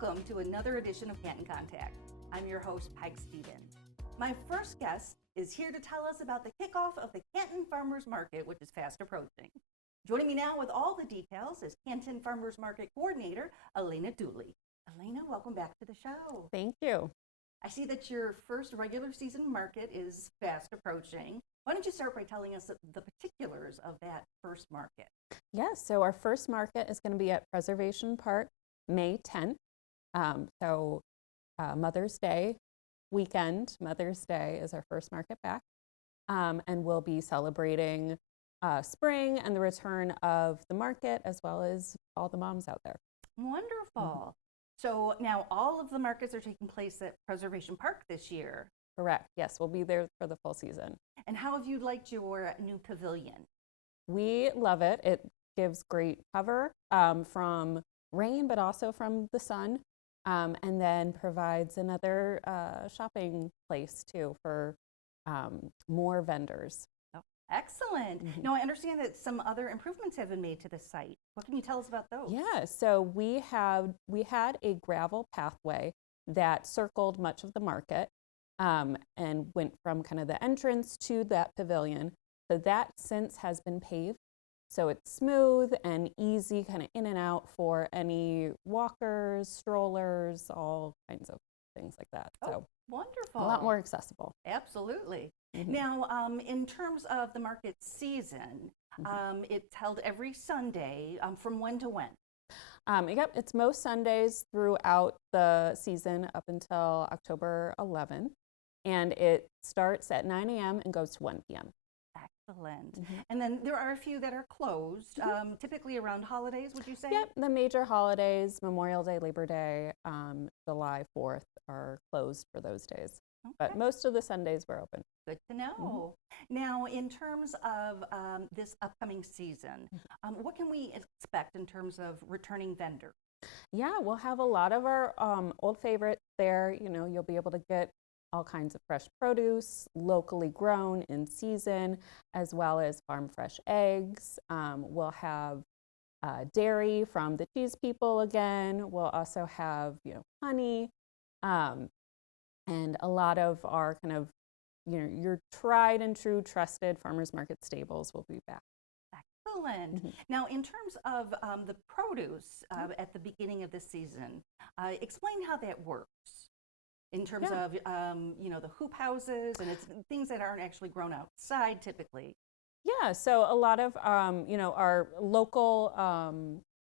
Welcome to another edition of Canton Contact. I'm your host, Peg Stevens. My first guest is here to tell us about the kickoff of the Canton Farmers Market, which is fast approaching. Joining me now with all the details is Canton Farmers Market Coordinator, Elayna Dooley. Elayna, welcome back to the show. Thank you. I see that your first regular season market is fast approaching. Why don't you start by telling us the particulars of that first market? Yes, so our first market is going to be at Preservation Park May 10th. Mother's Day weekend, Mother's Day is our first market back. And we'll be celebrating spring and the return of the market, as well as all the moms out there. Wonderful. So now all of the markets are taking place at Preservation Park this year. Correct. Yes, we'll be there for the full season. And how have you liked your new pavilion? We love it. It gives great cover from rain, but also from the sun, and then provides another shopping place too for more vendors. Oh, excellent. Now I understand that some other improvements have been made to the site. What can you tell us about those? Yeah, so we had a gravel pathway that circled much of the market and went from kind of the entrance to that pavilion. So that since has been paved. So it's smooth and easy kind of in and out for any walkers, strollers, all kinds of things like that. Oh, so wonderful. A lot more accessible. Absolutely. Now, in terms of the market season, it's held every Sunday. From when to when? Yep, it's most Sundays throughout the season up until October 11th. And it starts at 9 a.m. and goes to 1 p.m. Excellent. And then there are a few that are closed, typically around holidays, would you say? Yep, the major holidays, Memorial Day, Labor Day, July 4th are closed for those days. Okay. But most of the Sundays were open. Good to know. Now, in terms of this upcoming season, what can we expect in terms of returning vendors? Yeah, we'll have a lot of our old favorites there. You know, you'll be able to get all kinds of fresh produce, locally grown in season, as well as farm fresh eggs. We'll have dairy from the cheese people again. We'll also have, honey, and a lot of our kind of, your tried and true trusted farmers market staples will be back. Excellent. Now, in terms of the produce at the beginning of the season, explain how that works. In terms of, the hoop houses, and it's things that aren't actually grown outside typically. Yeah, so a lot of, our local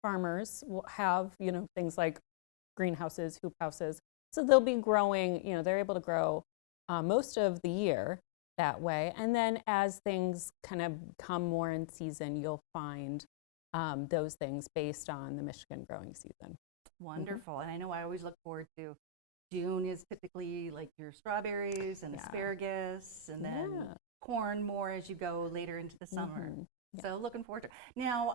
farmers will have, things like greenhouses, hoop houses. So they'll be growing, they're able to grow most of the year that way. And then as things kind of come more in season, you'll find those things based on the Michigan growing season. Wonderful. And I know I always look forward to June is typically like your strawberries and asparagus, and then corn more as you go later into the summer. So looking forward to it. Now,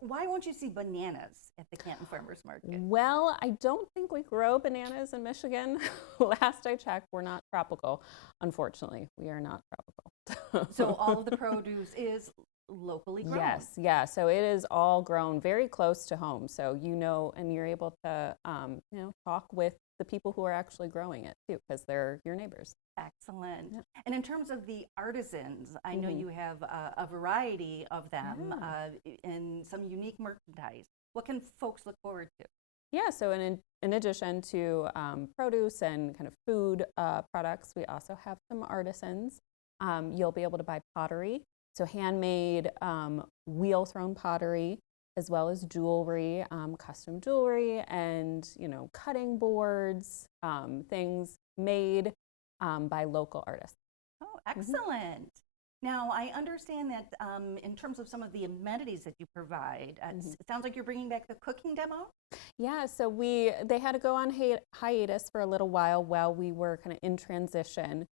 why won't you see bananas at the Canton Farmers Market? Well, I don't think we grow bananas in Michigan. Last I checked, we're not tropical. Unfortunately, we are not tropical. So all of the produce is locally grown? Yes, yeah. So it is all grown very close to home. So and you're able to, talk with the people who are actually growing it too, because they're your neighbors. Excellent. And in terms of the artisans, I know you have a variety of them and some unique merchandise. What can folks look forward to? Yeah, so in addition to produce and kind of food products, we also have some artisans. You'll be able to buy pottery, so handmade wheel-thrown pottery, as well as jewelry, custom jewelry, and cutting boards, things made by local artists. Oh, excellent. Now, I understand that in terms of some of the amenities that you provide, it sounds like you're bringing back the cooking demo? Yeah, so they had to go on hiatus for a little while we were kind of in transition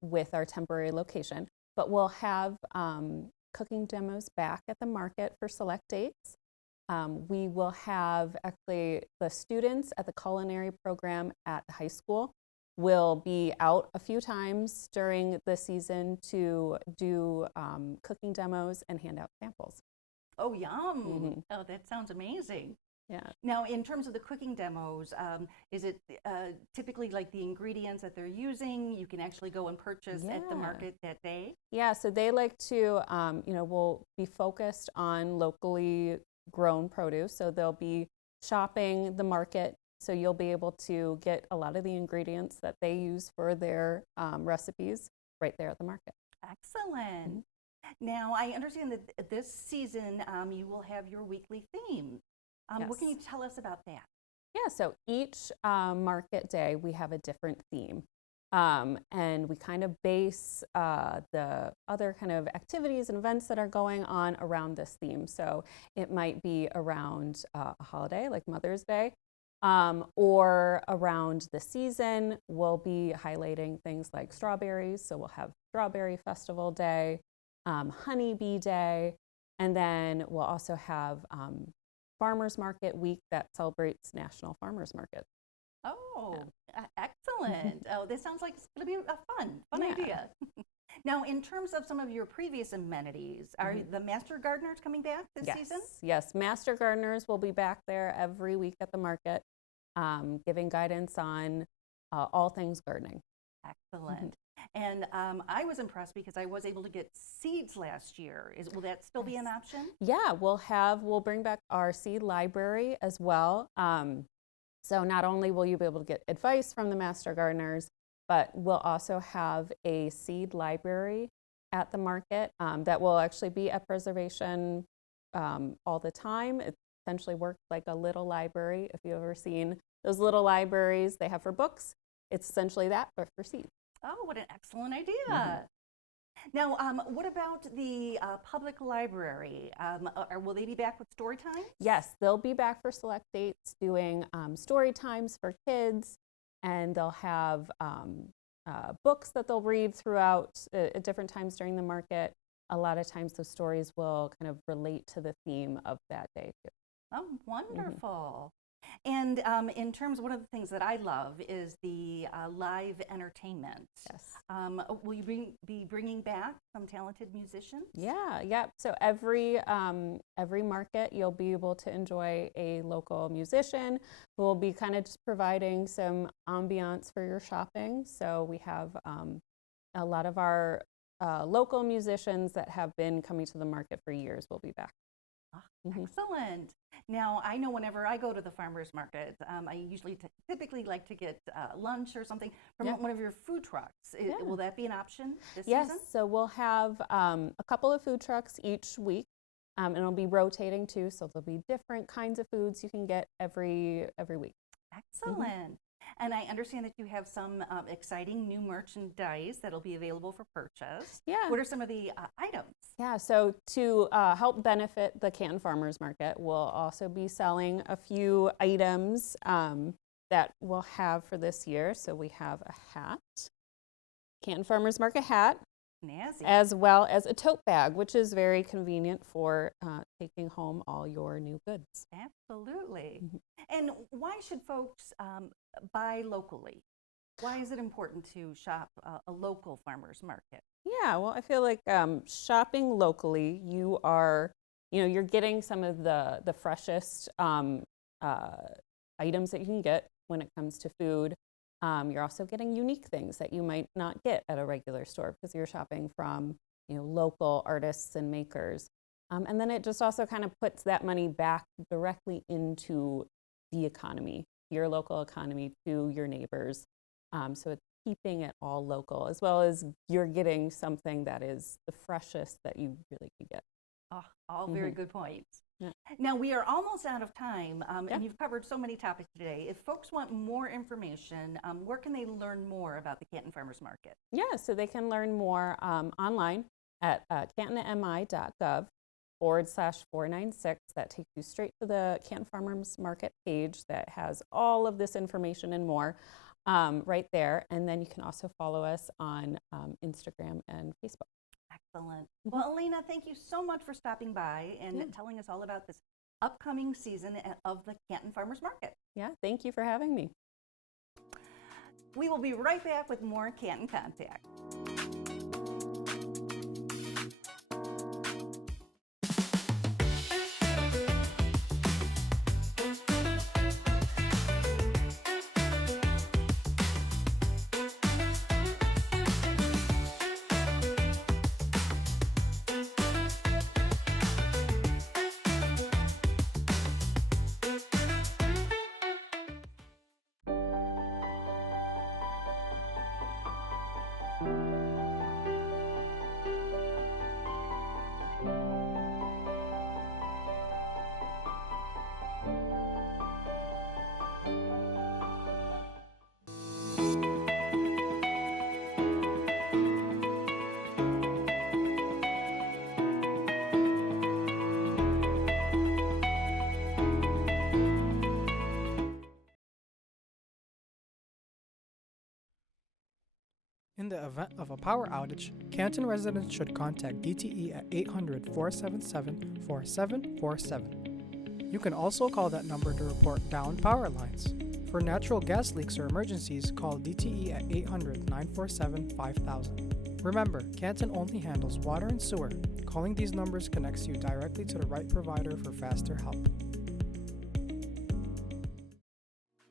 with our temporary location, but we'll have cooking demos back at the market for select dates. We will have actually the students at the culinary program at the high school will be out a few times during the season to do cooking demos and hand out samples. Oh, yum. Oh, that sounds amazing. Yeah. Now, in terms of the cooking demos, is it typically like the ingredients that they're using you can actually go and purchase at the market that day? Yeah, so they like to, will be focused on locally grown produce. So they'll be shopping the market. So you'll be able to get a lot of the ingredients that they use for their recipes right there at the market. Excellent. Now, I understand that this season you will have your weekly theme. What can you tell us about that? Yeah, so each market day we have a different theme. And we kind of base the other kind of activities and events that are going on around this theme. So it might be around a holiday like Mother's Day, or around the season. We'll be highlighting things like strawberries. So we'll have Strawberry Festival Day, Honeybee Day, and then we'll also have Farmers Market Week that celebrates National Farmers Market. Oh, excellent. Oh, this sounds like it's going to be a fun idea. Now, in terms of some of your previous amenities, are the Master Gardeners coming back this season? Yes, Master Gardeners will be back there every week at the market, giving guidance on all things gardening. Excellent. And I was impressed because I was able to get seeds last year. Will that still be an option? Yeah, we'll bring back our seed library as well. So not only will you be able to get advice from the Master Gardeners, but we'll also have a seed library at the market that will actually be at preservation all the time. It essentially works like a little library. If you've ever seen those little libraries they have for books, it's essentially that, but for seeds. Oh, what an excellent idea. Now, what about the public library? Will they be back with story time? Yes, they'll be back for select dates doing story times for kids, and they'll have books that they'll read throughout at different times during the market. A lot of times those stories will kind of relate to the theme of that day too. Oh, wonderful. And in terms, one of the things that I love is the live entertainment. Yes. Will you be bringing back some talented musicians? Yeah. So every market you'll be able to enjoy a local musician who will be kind of just providing some ambiance for your shopping. So we have a lot of our local musicians that have been coming to the market for years will be back. Excellent. Now, I know whenever I go to the farmer's market, I usually typically like to get lunch or something from one of your food trucks. Will that be an option this season? Yes, so we'll have a couple of food trucks each week, and it'll be rotating too, so there'll be different kinds of foods you can get every week. Excellent. And I understand that you have some exciting new merchandise that'll be available for purchase. Yeah. What are some of the items? Yeah, so to help benefit the Canton Farmers Market, we'll also be selling a few items that we'll have for this year. So we have a hat, Canton Farmers Market hat, Snazzy. As well as a tote bag, which is very convenient for taking home all your new goods. Absolutely. And why should folks buy locally? Why is it important to shop a local farmer's market? Yeah, well, I feel like shopping locally, you're getting some of the freshest items that you can get when it comes to food. You're also getting unique things that you might not get at a regular store because you're shopping from local artists and makers. And then it just also kind of puts that money back directly into the economy, your local economy, to your neighbors. So it's keeping it all local, as well as you're getting something that is the freshest that you really could get. Oh, all very good points. Yeah. Now, we are almost out of time, and you've covered so many topics today. If folks want more information, where can they learn more about the Canton Farmers Market? Yeah, so they can learn more online at cantonmi.gov/496. That takes you straight to the Canton Farmers Market page that has all of this information and more right there. And then you can also follow us on Instagram and Facebook. Excellent. Well, Elayna, thank you so much for stopping by and telling us all about this upcoming season of the Canton Farmers Market. Yeah, thank you for having me. We will be right back with more Canton Contact. In the event of a power outage, Canton residents should contact DTE at 800-477-4747. You can also call that number to report downed power lines. For natural gas leaks or emergencies, call DTE at 800-947-5000. Remember, Canton only handles water and sewer. Calling these numbers connects you directly to the right provider for faster help.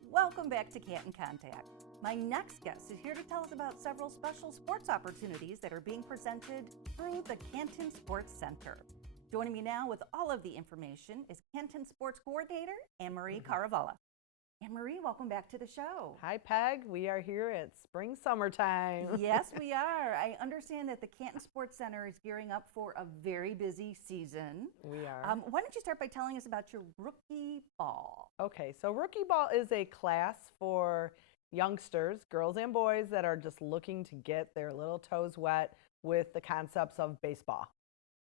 Welcome back to Canton Contact. My next guest is here to tell us about several special sports opportunities that are being presented through the Canton Sports Center. Joining me now with all of the information is Canton Sports Coordinator Ann-Marie Carravallah. Ann-Marie, welcome back to the show. Hi, Peg. We are here at spring summertime. Yes, we are. I understand that the Canton Sports Center is gearing up for a very busy season. We are. Why don't you start by telling us about your rookie ball? Okay, so rookie ball is a class for youngsters, girls and boys, that are just looking to get their little toes wet with the concepts of baseball.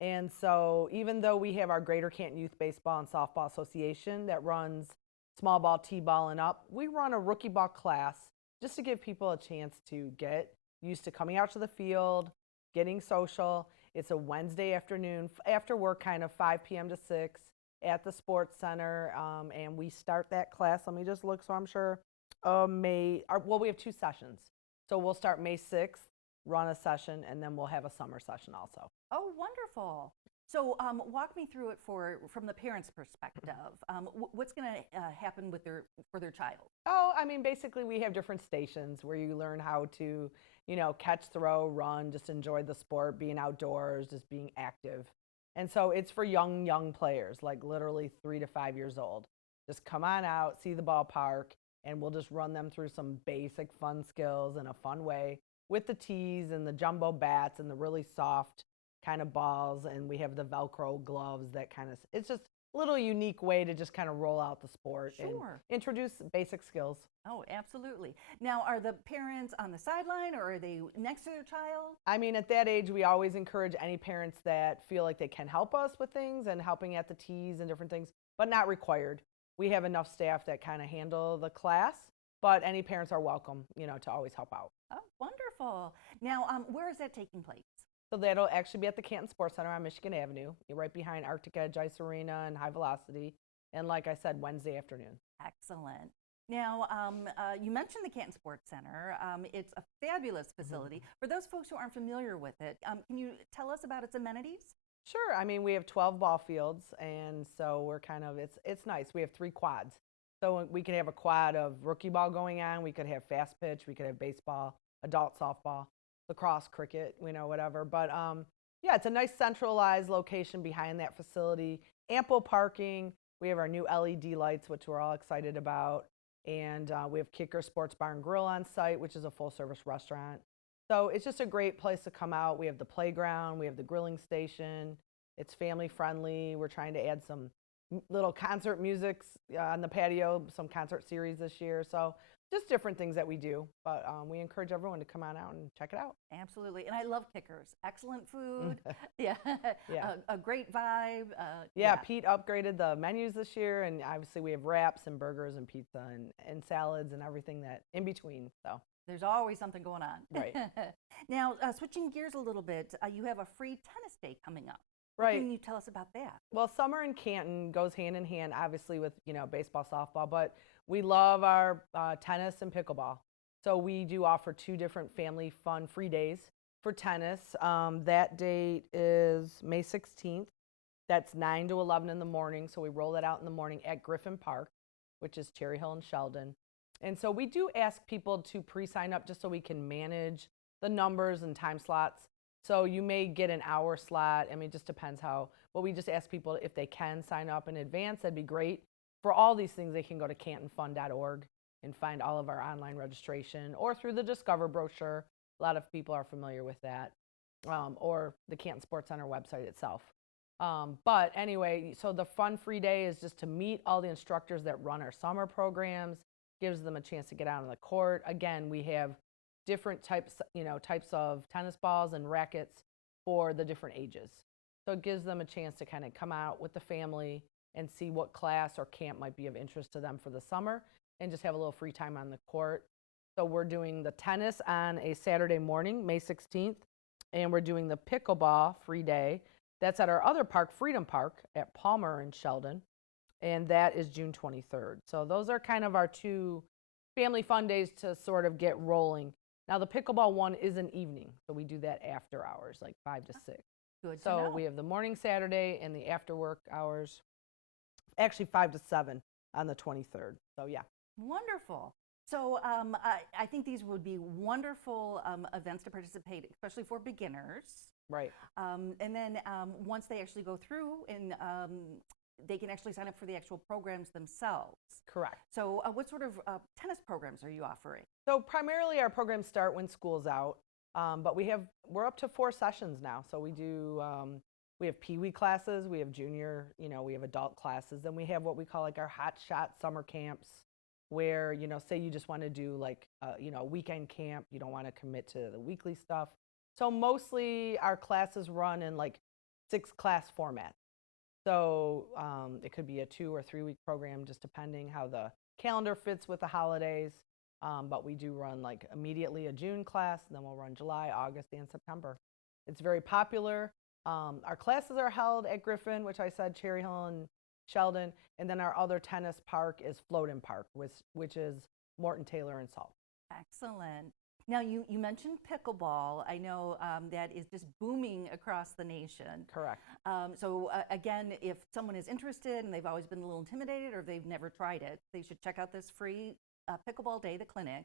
And so even though we have our Greater Canton Youth Baseball and Softball Association that runs small ball, t-ball, and up, we run a rookie ball class just to give people a chance to get used to coming out to the field, getting social. It's a Wednesday afternoon, after work, kind of 5 p.m. to 6 at the Sports Center, and we start that class. Let me just look, so I'm sure we have 2 sessions. So we'll start May 6th, run a session, and then we'll have a summer session also. Oh, wonderful. So walk me through it from the parents' perspective. What's going to happen for their child? Oh, I mean, basically we have different stations where you learn how to, catch, throw, run, just enjoy the sport, being outdoors, just being active. And so it's for young players, like literally 3 to 5 years old. Just come on out, see the ballpark, and we'll just run them through some basic fun skills in a fun way with the tees and the jumbo bats and the really soft kind of balls, and we have the Velcro gloves that it's just a little unique way to just kind of roll out the sport and introduce basic skills. Oh, absolutely. Now, are the parents on the sideline or are they next to their child? I mean, at that age, we always encourage any parents that feel like they can help us with things and helping at the tees and different things, but not required. We have enough staff that kind of handle the class, but any parents are welcome, to always help out. Oh, wonderful. Now, where is that taking place? So that'll actually be at the Canton Sports Center on Michigan Avenue, right behind Arctic Edge Ice Arena and High Velocity. And like I said, Wednesday afternoon. Excellent. Now, you mentioned the Canton Sports Center. It's a fabulous facility. For those folks who aren't familiar with it, can you tell us about its amenities? Sure. I mean, we have 12 ball fields, and so we're it's nice. We have 3 quads. So we could have a quad of rookie ball going on. We could have fast pitch. We could have baseball, adult softball, lacrosse, cricket, whatever. But yeah, it's a nice centralized location behind that facility. Ample parking. We have our new LED lights, which we're all excited about. And we have Kicker Sports Bar and Grill on site, which is a full-service restaurant. So it's just a great place to come out. We have the playground. We have the grilling station. It's family-friendly. We're trying to add some little concert music on the patio, some concert series this year. So just different things that we do, but we encourage everyone to come on out and check it out. Absolutely, and I love Kickers. Excellent food, yeah. A great vibe. Yeah, Pete upgraded the menus this year, and obviously we have wraps and burgers and pizza and salads and everything that in between. So there's always something going on. Right. Now, switching gears a little bit, you have a free tennis day coming up. Right. What can you tell us about that? Well, summer in Canton goes hand in hand, obviously, with baseball, softball, but we love our tennis and pickleball. So we do offer 2 different family fun free days for tennis. That date is May 16th. That's 9 to 11 in the morning. So we roll that out in the morning at Griffin Park, which is Cherry Hill and Sheldon. And so we do ask people to pre-sign up just so we can manage the numbers and time slots. So you may get an hour slot. I mean, it just depends but we just ask people if they can sign up in advance. That'd be great. For all these things, they can go to cantonfun.org and find all of our online registration, or through the Discover brochure. A lot of people are familiar with that, or the Canton Sports Center website itself. But anyway, so the fun free day is just to meet all the instructors that run our summer programs, gives them a chance to get out on the court. Again, we have different types of tennis balls and rackets for the different ages. So it gives them a chance to kind of come out with the family and see what class or camp might be of interest to them for the summer and just have a little free time on the court. So we're doing the tennis on a Saturday morning, May 16th, and we're doing the pickleball free day. That's at our other park, Freedom Park, at Palmer and Sheldon, and that is June 23rd. So those are kind of our two family fun days to sort of get rolling. Now the pickleball one is an evening, so we do that after hours, like 5 to 6. Good to So know. we have the morning Saturday and the after work hours, actually 5 to 7 on the 23rd. So yeah. Wonderful. So I think these would be wonderful events to participate, especially for beginners. Right. And then once they actually go through and they can actually sign up for the actual programs themselves. Correct. So what sort of tennis programs are you offering? So primarily our programs start when school's out, but we're up to 4 sessions now. So we have Pee-wee classes, we have junior, we have adult classes, then we have what we call like our hot shot summer camps, where, say you just want to do like, a weekend camp, you don't want to commit to the weekly stuff. So mostly our classes run in like 6 class formats. So it could be a 2 or 3 week program, just depending how the calendar fits with the holidays. But we do run like immediately a June class, and then we'll run July, August, and September. It's very popular. Our classes are held at Griffin, which I said, Cherry Hill and Sheldon, and then our other tennis park is Floatin' Park, which is Morton, Taylor, and Salt. Excellent. Now, you mentioned pickleball. I know that is just booming across the nation. Correct. So again, if someone is interested and they've always been a little intimidated or they've never tried it, they should check out this free pickleball day, the clinic.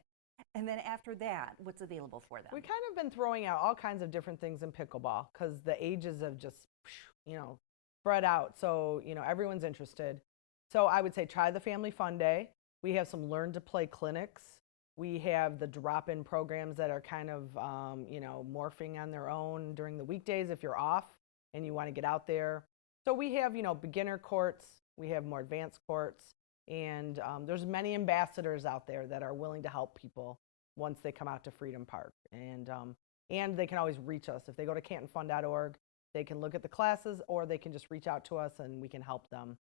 And then after that, what's available for them? We kind of been throwing out all kinds of different things in pickleball because the ages have just, spread out. So, everyone's interested. So I would say try the Family Fun Day. We have some Learn to Play clinics. We have the drop-in programs that are kind of, morphing on their own during the weekdays if you're off and you want to get out there. So we have, beginner courts. We have more advanced courts. And there's many ambassadors out there that are willing to help people once they come out to Freedom Park. And they can always reach us. If they go to cantonfun.org, they can look at the classes, or they can just reach out to us and we can help them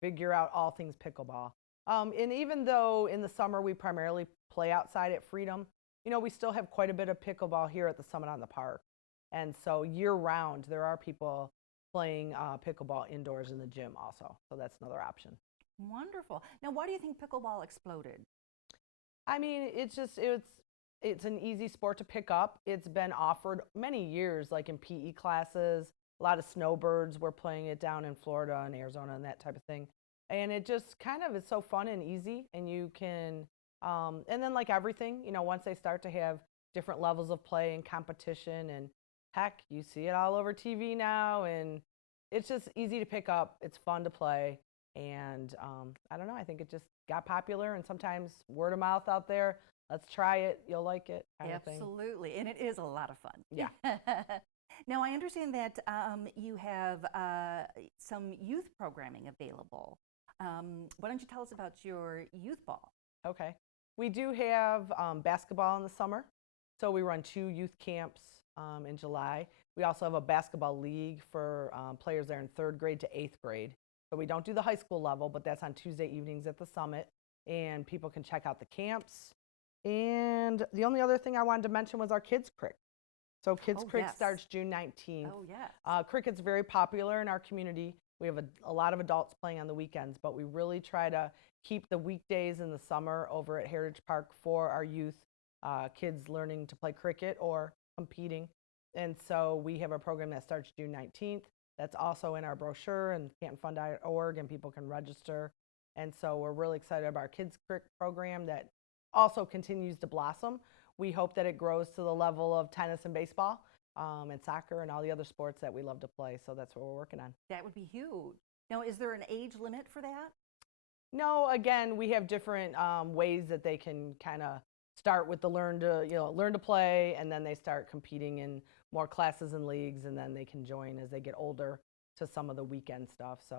figure out all things pickleball. And even though in the summer we primarily play outside at Freedom, we still have quite a bit of pickleball here at the Summit on the Park. And so year round, there are people playing pickleball indoors in the gym also. So that's another option. Wonderful. Now, why do you think pickleball exploded? I mean, it's an easy sport to pick up. It's been offered many years, like in PE classes. A lot of snowbirds were playing it down in Florida and Arizona and that type of thing. And it just kind of is so fun and easy. And you can, and then like everything, once they start to have different levels of play and competition, and heck, you see it all over TV now. And it's just easy to pick up. It's fun to play. And I don't know, I think it just got popular, and sometimes word of mouth out there, let's try it, you'll like it, kind of thing. Absolutely, and it is a lot of fun. Yeah. Now, I understand that you have some youth programming available. Why don't you tell us about your youth ball? Okay. We do have basketball in the summer, so we run 2 youth camps in July. We also have a basketball league for players that are in 3rd grade to 8th grade. So we don't do the high school level, but that's on Tuesday evenings at the Summit, and people can check out the camps. And the only other thing I wanted to mention was our Kids Crick. So Kids Crick starts June 19th. Oh, yes. Cricket's very popular in our community. We have a lot of adults playing on the weekends, but we really try to keep the weekdays in the summer over at Heritage Park for our youth, kids learning to play cricket or competing. And so we have a program that starts June 19th. That's also in our brochure and cantonfun.org, and people can register. And so we're really excited about our Kids Crick program that also continues to blossom. We hope that it grows to the level of tennis and baseball and soccer and all the other sports that we love to play. So that's what we're working on. That would be huge. Now, is there an age limit for that? No, again, we have different ways that they can kind of start with the learn to play, and then they start competing in more classes and leagues, and then they can join as they get older to some of the weekend stuff. So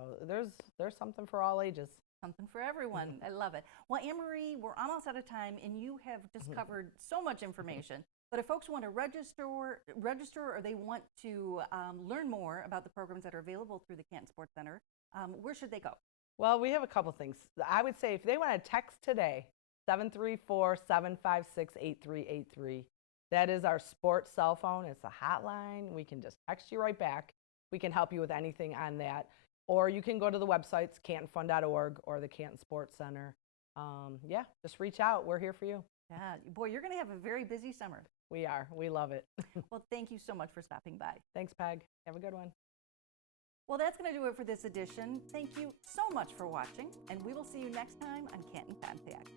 there's something for all ages. Something for everyone. I love it. Well, Ann-Marie, we're almost out of time, and you have just covered so much information. But if folks want to register, or they want to learn more about the programs that are available through the Canton Sports Center, where should they go? Well, we have a couple things. I would say if they want to text today 734-756-8383. That is our sports cell phone. It's a hotline. We can just text you right back. We can help you with anything on that. Or you can go to the websites, cantonfun.org or the Canton Sports Center. Yeah, just reach out. We're here for you. Yeah, boy, you're going to have a very busy summer. We are. We love it. Well, thank you so much for stopping by. Thanks, Peg. Have a good one. Well, that's going to do it for this edition. Thank you so much for watching, and we will see you next time on Canton Contact.